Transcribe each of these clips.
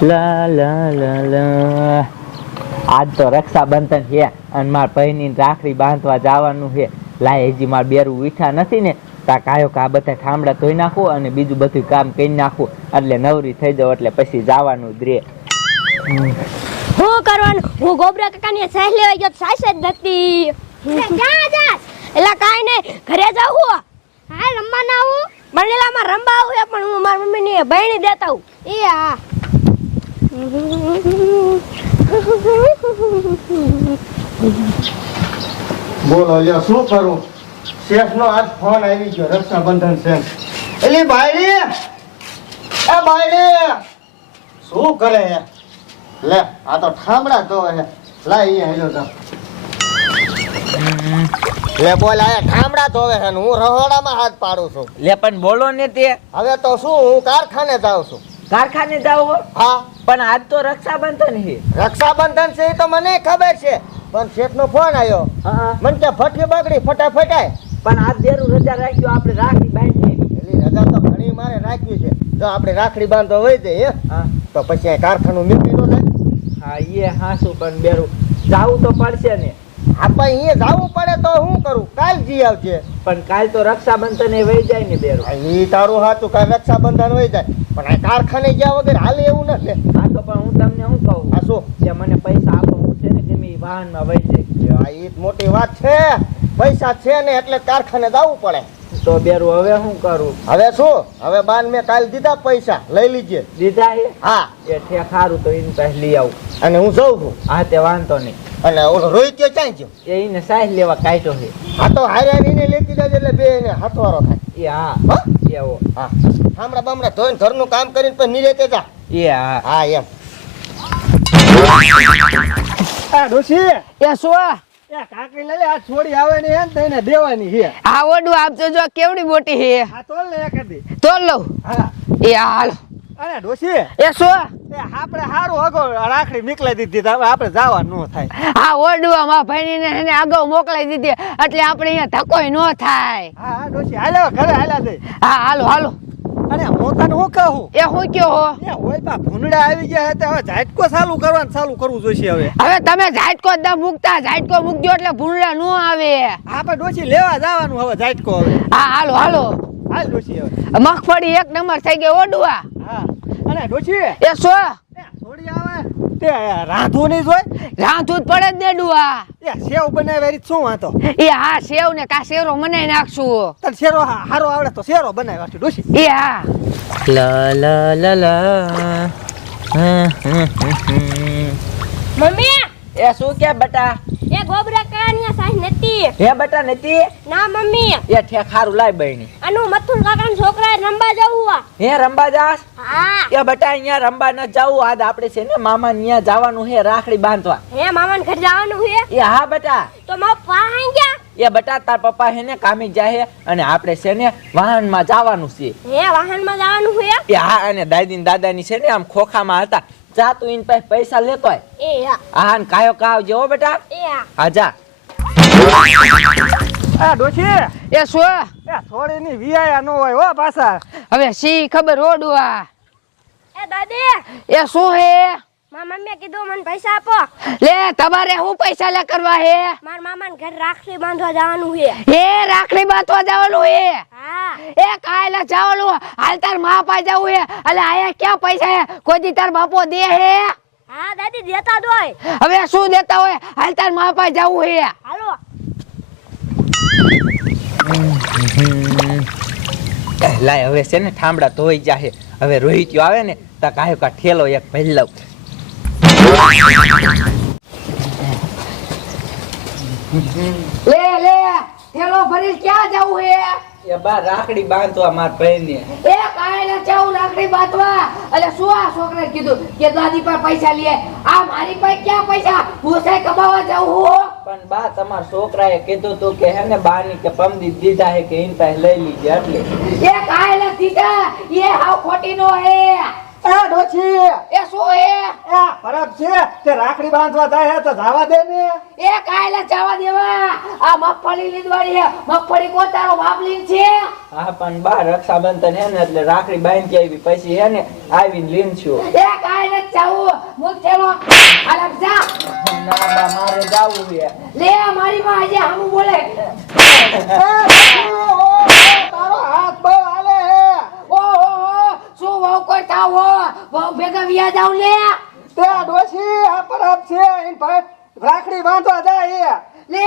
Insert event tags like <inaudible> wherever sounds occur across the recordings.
લા લા લા લા. આજ તો રક્ષાબંધન છે અને મારા ભાઈની રાખડી બાંધવા જવાનું છે. લાય હજી માર બેરું વીઠા નથી ને. તા કાયો કા બધા ઠામડા ધોઈ નાખું અને બીજું બધું કામ કરી નાખું. એટલે નવરી થઈ જાવ એટલે પછી જવાનું જ રે. હું કરવાનું? હું ગોબરા કાકાની સહેજ લેવા ગયો તો સાસ જ નથી ક્યાં જાસ એલા કાઈ નહીં ઘરે જાઉં હા. રમવા ના આવું? બનેલામાં રમવા આવું પણ હું મારી મમ્મીની બહેણી દેતા હું એ હા. બોલો અહીંયા શું કરું? શેફ નો આજ ફોન આવી ગયો રક્ષાબંધન છે. એલી બાયડી! એ બાયડી! શું કરે હે? લે આ તો ઠામડા તો હે. લા અહીંયા હેલો તો. લે બોલ આ ઠામડા ધોવે છે હું રહોડામાં હાથ પાડું છું. લે પણ બોલો ને તે. હવે તો શું હું કારખાને જાઉં છું. કારખાને જાવ હા. પણ આજ તો રક્ષાબંધન છે. રક્ષાબંધન છે એ તો મને ખબર છે. પણ શેઠ નો ફોન આવ્યો મને કે ફટી બગડી ફટાફટાય. પણ આજ દેરું રજા રાખ્યો આપણે રાખડી બાંધી એલી રજા તો ઘણી મારે રાખવી છે. જો આપણે રાખડી બાંધો હોય છે હે. હા. તો પછી આ કારખાનું નો થાય હા એ હાસું પણ બેરું. જાવું તો પડશે ને. આપણે અહીંયા જવું પડે તો હું કરું? કાલ જી આવજે. પણ કાલ તો રક્ષાબંધન એ વહી જાય ને બેરું. એ તારું હાથું કાલ રક્ષાબંધન વહી જાય. પણ આ કારખાને ગયા વગર હાલે એવું નથી હા તો પણ હું તમને શું કહું? આ શું? જે મને પૈસા આપો હું છે ને તેમ વાહનમાં વહી જાય. આ ઈ મોટી વાત છે. પૈસા છે ને એટલે કારખાને જવું પડે. તો બેરું હવે શું કરું? હવે શું? હવે બાન મેં કાલ દીધા પૈસા. લઈ લીજે. દીધા એ હા. એ ઠેક સારું તો એને પાસે લઈ આવું. અને હું જઉં છું. હા તે વાંધો નહીં. અને ઓલો રોહિત કે ક્યાં ગયો? એ એને સાહેબ લેવા કાઢ્યો છે હા તો હારે આવીને લેતી જજે એટલે બે એને હાથવારો થાય. એ હા. હા? એવો હા. થાંભળા બામડા ધોઈને ઘરનું કામ કરીને પછી નિરેતે જા. એ હા. હા એમ. આ ડોશી. એ શું એ કાકડી લઈ આ છોડી આવે ને એમ થઈને દેવાની છે આ ઓડું આપજો જો કેવડી મોટી છે આ તોલ ને એક હતી તો લઉં. હા. એ હાલો. અરે ડોશી. એ શું એ આપણે હારું અગો રાખડી નીકળી દીધી હવે આપણે જવા ન થાય. આ ઓડું મારા ભાઈને એને અગાઉ મોકલાઈ દીધી. એટલે આપણે અહીંયા ધકોય ન થાય. હા હા ડોશી. હાલ્યા ઘરે હાલ્યા દે. હા હાલો હાલો. હું તને શું કહું? એ હું કયો હો? એ હોય બા ભૂંડા આવી ગયા છે હવે ઝાટકો ચાલુ કરવાનું ચાલુ કરવું જોઈશે હવે. હવે તમે ઝાટકો ન મૂકતા ઝાટકો મૂકજો એટલે ભૂંડા ન આવે. આપણે ડોસી લેવા જવાનું હવે ઝાટકો હવે. હા હાલો હાલો. હાલ ડોસી હવે. મગફળી એક નંબર થઈ ગઈ ઓડવા હા અને ડોસી એ શું તે રાંધવું નહીં જોઈ રાંધવું જ પડે જ ને ડુઆ. એ સેવ બનાવે શું વાંધો? એ હા સેવ ને કા શેરો મને નાખશું. તને શેરો હા- હારો આવડે તો શેરો બનાવ્યો છું ડોશી. એ હા. લા લા લા. મમ્મી! એ શું કે બટા? એ ગોબરા કાનિયા સાહી નથી. હે બટા નથી? ના મમ્મી. એ ઠેક સારું લાય બહેની અનુ મથુર કાકાના છોકરાએ રમવા જવું આ. હે રંબા જાસ? હા. એ બટા અહીંયા રંબા ન જાવું. આજ આપણે છે ને મામા ત્યાં જવાનું હે રાખડી બાંધવા. હે મામાને ઘર જવાનું હે? એ હા બટા. તો મા ગયા? એ બટા તાર પપ્પા હે ને કામે જાય અને આપણે છે ને વાહનમાં જવાનું છે. હે વાહનમાં જવાનું છે એ હા અને દાદી ને દાદાની છે ને આમ ખોખામાં હતા. જા તું ઇન પાસે પૈસા લેતો હોય એ હા. હા ને કાયો કાવ જેવો બેટા? એ હા. હા જા. આ ડોશી. એ શું? એ થોડી ની વિયાયા નો હોય હો પાછા. હવે સી ખબર ઓડુઆ એ દાદી. એ શું હે? મારા મમ્મીએ કીધું મને પૈસા આપો. લે તમારે હું પૈસા લે કરવા હે? મારા મામાને ઘર રાખડી બાંધવા જવાનું હે. હે રાખડી બાંધવા જવાનું હે? હા. એ કાયલા જવાનું. હાલ તાર મા પા જવું હે. એટલે આયા ક્યાં પૈસા હે? કોઈ દી તાર બાપો દે હે? હા દાદી દેતા દોય હવે શું દેતા હોય? હાલ તાર મા પાસે જવું હે. હાલો. લાય હવે છે ને ઠામડા ધોઈ જાહે. હવે રોહિત્યો આવે ને તો કાયો કા ઠેલો એક ભરી લઉં. લે લે થેલો ભરી ક્યાં જવું હે? એ બા રાખડી બાંધવા માર ભાઈને. એ કાયલા ચાઉ રાખડી બાંધવા. એટલે શું આ છોકરે કીધું કે દાદી પર પૈસા લે? આ મારી પાસે ક્યાં પૈસા? હું સાહેબ કમાવા જાઉં હું પણ બા તમારા છોકરાએ કીધું તું કે હે ને બાની કે પમદી દીધા હે કે ઇન પાસે લઈ લીજે એટલે એ કાયલા દીધા એ હાવ ખોટી નો હે. એ ડોશી. એ શું હે એ ફરક છે તે રાખડી બાંધવા જાય છે તો જવા દે ને. એ કાયલા જવા દેવા. આ મગફળી લીધવાડી હે. મગફળી કોણ તારો બાપ લીન છે. હા પણ બા રક્ષાબંધન હે ને એટલે રાખડી બાંધી આવી પછી હે ને આવીને લીન છું. એ કાયલા જાવું મુક થેલો હાલ જા. ના બા મારે જાવું લે મારી માં આજે હામું બોલે તારો હાથ બહુ હાલે હે ઓ હો હો શું વહુ કોઈ વહુ ભેગા વિયા જાવ લે તે આ ડોશી આ પર છે. ઇન ભાઈ રાખડી બાંધવા એ. લે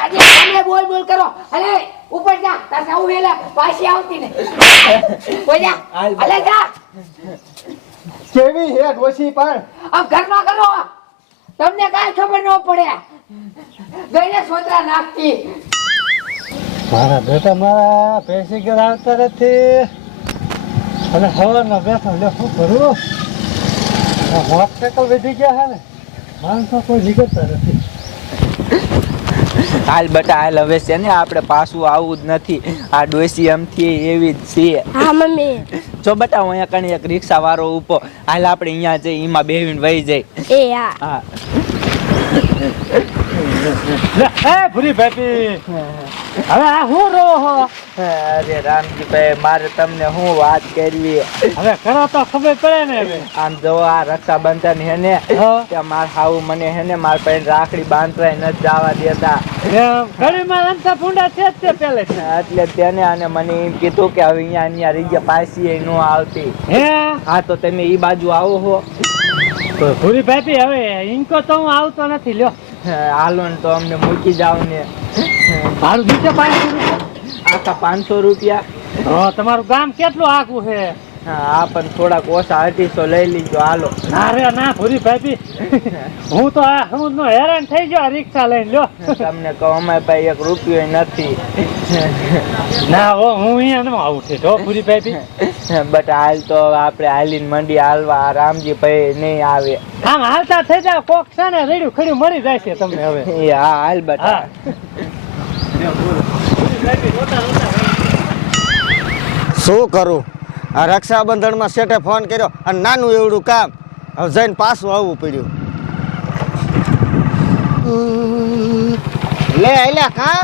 આજે તમે બોલ બોલ કરો. અરે ઉપર જા. તાર જાવું વેલા. પાછી આવતી ને. બોજા અલે જા. કેવી હે ડોશી પણ? આમ ઘરમાં કરો. તમને કાઈ ખબર ન પડે. ગઈને સોતરા નાખતી. મારા બેટા મારા પૈસી ઘર આવતા નથી. અને સવારના બેઠો લે શું કરું આ વધી ગયા હે ને. માણસો કોઈ નીકળતા નથી. હાલ બટા હાલ હવે છે ને આપણે પાછું આવું જ નથી. આ ડોસી એમથી એવી જ છે. હા મમ્મી. જો બટા હું અહીંયા કણી એક રિક્ષા વાળો ઊભો હાલ આપણે અહીંયા જઈ એમાં બેહીને વહી જાય એ હા. હે ભૂરી ભાભી. હવે આ હું રહો હો? અરે રામજીભાઈ મારે તમને હું વાત કરવી? હવે કરો તો ખબર પડે ને હવે. આમ જો આ રક્ષાબંધન હે ને હા. માર હાવ મને હે ને માર પાસે રાખડી બાંધવાય નથી જવા દેતા. ઘડીમાં રમતા ભૂંડા છે જ તે પેલે. એટલે તેને અને મને એમ કીધું કે હવે અહીંયા અહીંયા રીજે પાછી ન આવતી. હે? હા તો તમે ઈ બાજુ આવો હો. તો ભૂરી ભાઈ હવે ઇન્કો તો હું આવતો નથી લ્યો. હાલો ને તો અમને મૂકી જાવ ને. ભાડું નીચે પાંચસો રૂપિયા આખા પાંચસો રૂપિયા. હા તમારું ગામ કેટલું આગું છે? હા પણ થોડાક ઓછા અઢીસો લઈ લીજો હાલો. ના રે ના ભૂરી ભાઈ હું તો આ સમુદ્ર નો હેરાન થઈ ગયો રિક્ષા લઈને લ્યો. તમને કહો અમારે ભાઈ એક રૂપિયો નથી. ના હો હું અહીંયા નો આવું છે જો ભૂરી ભાઈ બટ હાલ તો આપણે હાલીને મંડી હાલવા રામજી ભાઈ નહીં આવે. આમ હાલતા થઈ જાવ કોક છે ને રેડ્યું ખડ્યું મળી જાય છે તમને હવે. એ હા હાલ બટા હા. શું કરું? આ રક્ષાબંધનમાં શેઠે ફોન કર્યો અને નાનું એવડું કામ. હવે જઈને પાછું આવવું પડ્યું. લે એલા કા?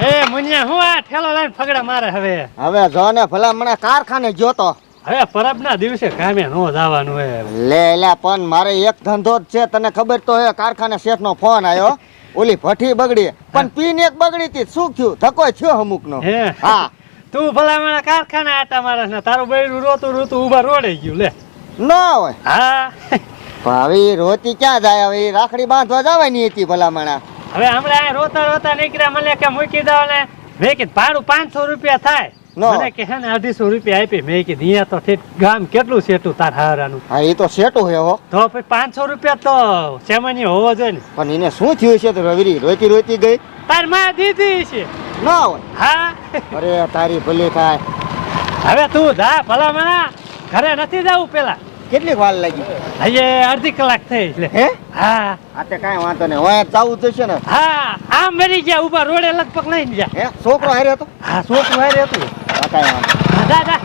એ મુનિયા હું આ ઠેલો લઈને ફગડા મારે હવે? હવે જો ને ભલા મને કારખાને ગયો તો. હવે પરબના દિવસે કામે નો જવાનું હે લે એલા પણ મારે એક ધંધો જ છે તને ખબર તો હે કારખાને શેઠનો ફોન આવ્યો <laughs> ઓલી ભઠ્ઠી બગડી પણ પીન એક બગડી હતી શું થયું? ધક્કો થયો અમુક નો હા. તું ભલા મને કારખાના આટા મારા ને તારું બૈરું રોતું રોતું ઊભા રોડે ગયું લે. ના હોય. હા. ભાવી રોતી ક્યાં જાય? હવે રાખડી બાંધવા જવાની હતી ભલામણા. હવે હમણાં અહીંયા રોતા રોતા નીકળ્યા મને કે મૂકી દો ને. મેં કીધું ભાડું પાંચસો રૂપિયા થાય. મને કે હે ને અઢીસો રૂપિયા આપી. મેં કીધું અહીંયા તો ઠીક ગામ કેટલું સેટું તાર હારાનું. હા એ તો સેટું હે હો. તો પછી પાંચસો રૂપિયા તો સેમાની હોવો જોઈએ ને. પણ એને શું થયું છે? તો રવિરી રોતી રોતી ગઈ. તારમાં દીધી છે. ના હોય. હા? અરે તારી ભલી થાય. હવે તું જા ભલા મણા ઘરે નથી જવું પેલા. કેટલી વાર લાગી? હજે અડધી કલાક થઈ એટલે હે? હા. આ તે કાંઈ વાંધો નહીં. હવે જવું જશે ને? હા આમ મરી ગયા ઊભા રોડે લગભગ લઈને જા હે? છોકરો હારે હતો? હા છોકરો હારે હતો. કાંઈ વાંધો જા જા.